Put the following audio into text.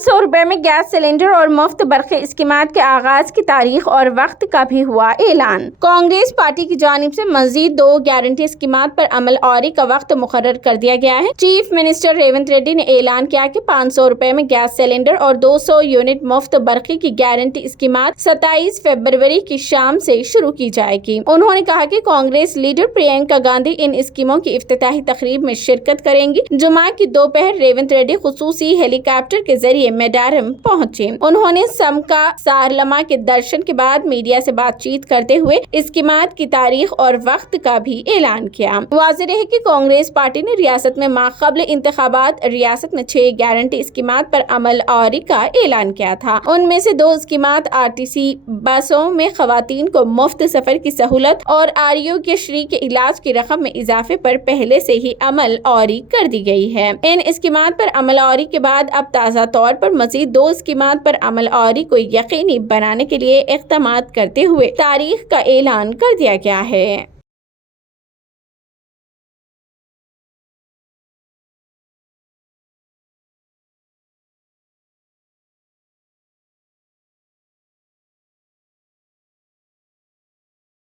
₹500 میں gas cylinder اور مفت برقی اسکیمات کے آغاز کی تاریخ اور وقت کا بھی ہوا اعلان۔ کانگریس پارٹی کی جانب سے مزید 2 گارنٹی اسکیمات پر عمل آوری کا وقت مقرر کر دیا گیا ہے۔ چیف منسٹر ریونت ریڈی نے اعلان کیا کہ ₹500 میں گیس سلنڈر اور 200 یونٹ مفت برقی کی گارنٹی اسکیمات 27 فروری کی شام سے شروع کی جائے گی۔ انہوں نے کہا کہ کانگریس لیڈر پرینکا گاندھی ان اسکیموں کی افتتاحی تقریب میں شرکت کریں گی۔ جمعہ کی دوپہر ریونت ریڈی خصوصی ہیلی کاپٹر کے ذریعے میڈارم پہنچے۔ انہوں نے سمکا سارلما کے درشن کے بعد میڈیا سے بات چیت کرتے ہوئے اسکیمات کی تاریخ اور وقت کا بھی اعلان کیا۔ واضح رہے کہ کانگریس پارٹی نے ریاست میں ماقبل انتخابات ریاست میں 6 گارنٹی اسکیمات پر عمل آوری کا اعلان کیا تھا۔ ان میں سے 2 اسکیمات RTC بسوں میں خواتین کو مفت سفر کی سہولت اور آروگیہ شری کے علاج کی رقم میں اضافے پر پہلے سے ہی عمل آوری کر دی گئی ہے۔ ان اسکیمات پر عمل آوری کے بعد اب تازہ طور پر مزید 2 اسکیمات پر عمل آوری کو یقینی بنانے کے لیے اقدامات کرتے ہوئے تاریخ کا اعلان کر دیا گیا ہے۔